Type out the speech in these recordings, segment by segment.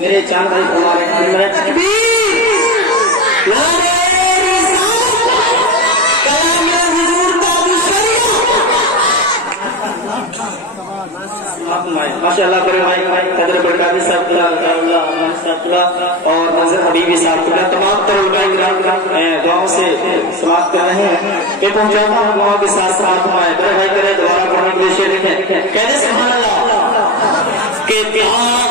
میرے چاند بھائی فرما رہے ہیں ماشاء اللہ کرے بھائی قدر برکاتی صاحب اور نظر حبیبی صاحب تمام تر علماء دعاؤں سے سماعت کر رہے ہیں کہ پہنچاتا ہوں دعاؤں کے ساتھ سماعت فرمائے بڑے بھائی کرے دوبارہ پڑھنے کے لیے شعر لکھیں کہتے سبحان اللہ کہ پیار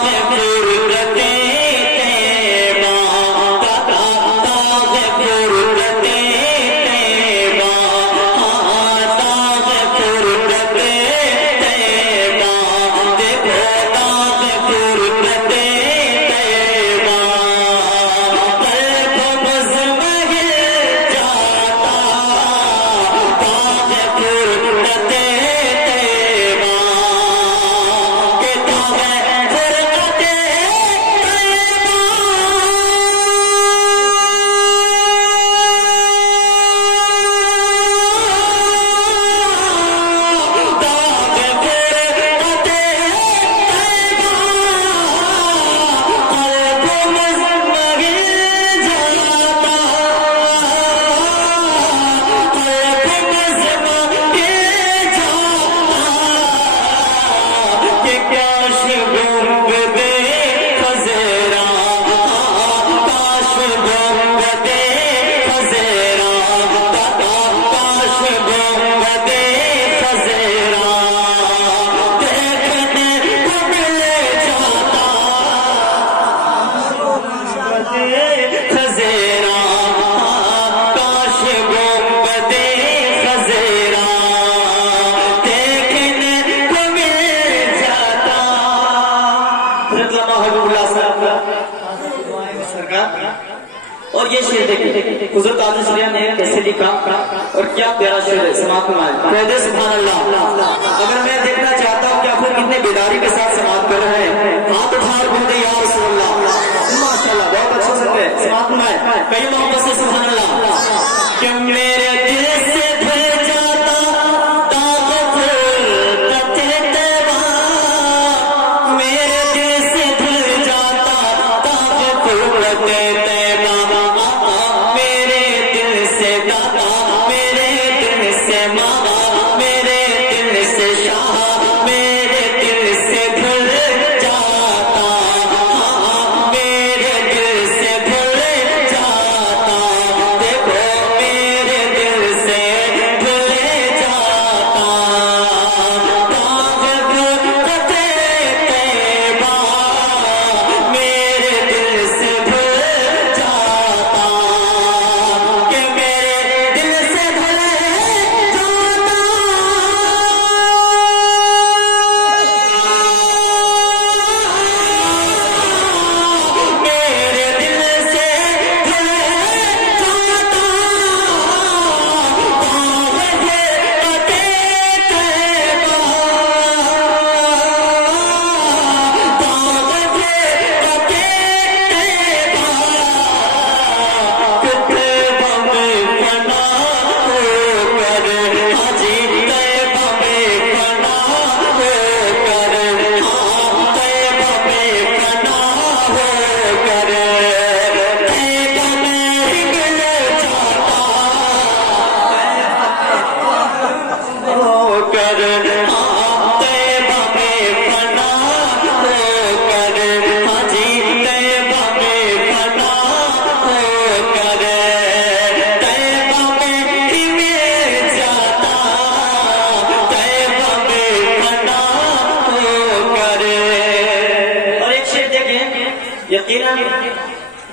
اور یہ شعر دیکھیں حضرت عاجز شریعہ نے کیسے لکھا اور کیا پیارا شعر ہے سماعت فرمائیں کہتے سبحان اللہ اگر میں دیکھنا چاہتا ہوں کہ آپ لوگ کتنے بیداری کے ساتھ سماعت کر رہے ہیں ہاتھ اٹھا کر بولتے یا رسول اللہ ماشاءاللہ بہت اچھا سب ہے سماعت فرمائیں کئی محبت سے سبحان اللہ کہ میرے دل سے بھر جاتا میرے دل سے بھر جاتا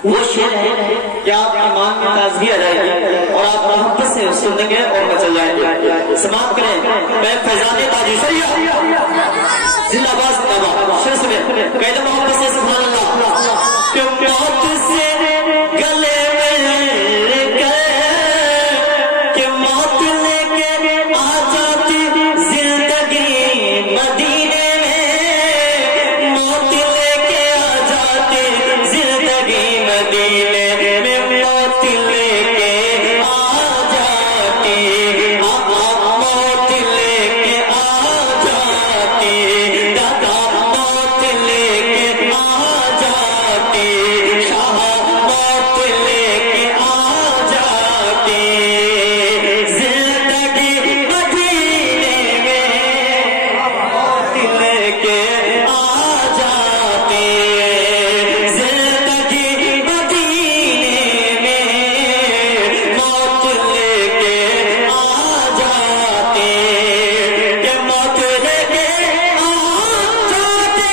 وہ شعر ہے کہ آپ ایمان میں تازگی آ جائے گی اور آپ محبت سے سنیں گے اور مچل جائیں گے. سماعت کریں میں فیضان تاجی شریعہ زندہ باد زندہ باد شعر سنیں قید محبت سے سبحان اللہ. کہ موت سے گلے مل گئے کہ موت لے کے آ جاتی زندگی مدینے میں موت لے کے آ جاتی زندگی مدینے میں موت لے کے آ جاتی موت لے کے آ جاتی دادا موت لے کے آ جاتی شاہ موت لے کے آ جاتی زندگی مدینے میں موت لے کے آ جاتی زندگی مدینے میں موت لے کے آ جاتی کہ موت لے کے آ جاتی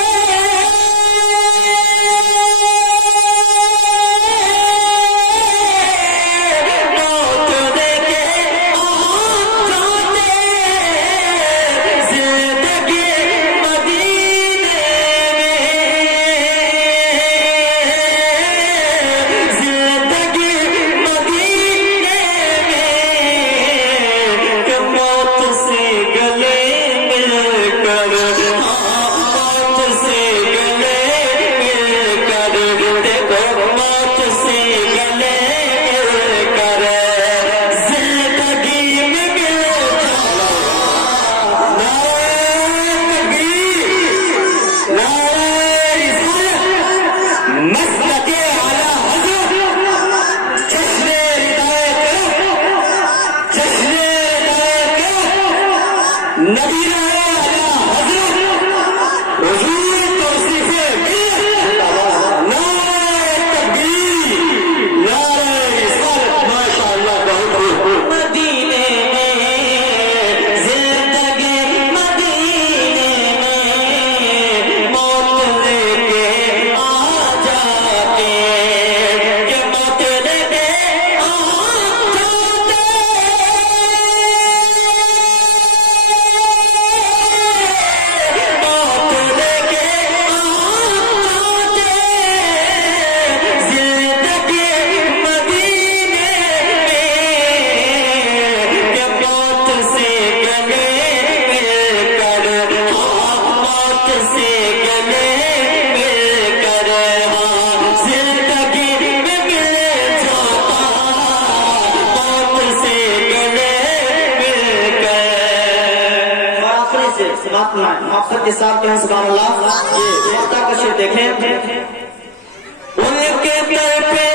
موت لے کے آ جاتے زندگی مدینے میں زندگی مدینے میں کہ موت سے گلے مل کر موت سے گلے مل کر دیکھو موت سے گلے مل کر زندگی میں مل جاؤ. نعرہ تکبیر نعرہ رسالت مسلک اعلی حضرت جشن ہدایت جشن ہدایت نبی اعلی حضرت حضور توصیف نعرہ تکبیر نعرہ رسالت ماشاء اللہ بہت مدینے میں زندگی مدینے میں موت لے کے آ جاتے کہ موت لے کے آ جاتے موت لے کے آ جاتے زندگی مدینے میں کہ موت سے گلے مل کر موت سے گلے مل کر زندگی میں مل جاتا موت سے گلے مل کر. اور آخری سے سماعت میں محبت کے ساتھ کہیں سبحان اللہ. یہ مقطع کا شعر دیکھیں ان کے در پہ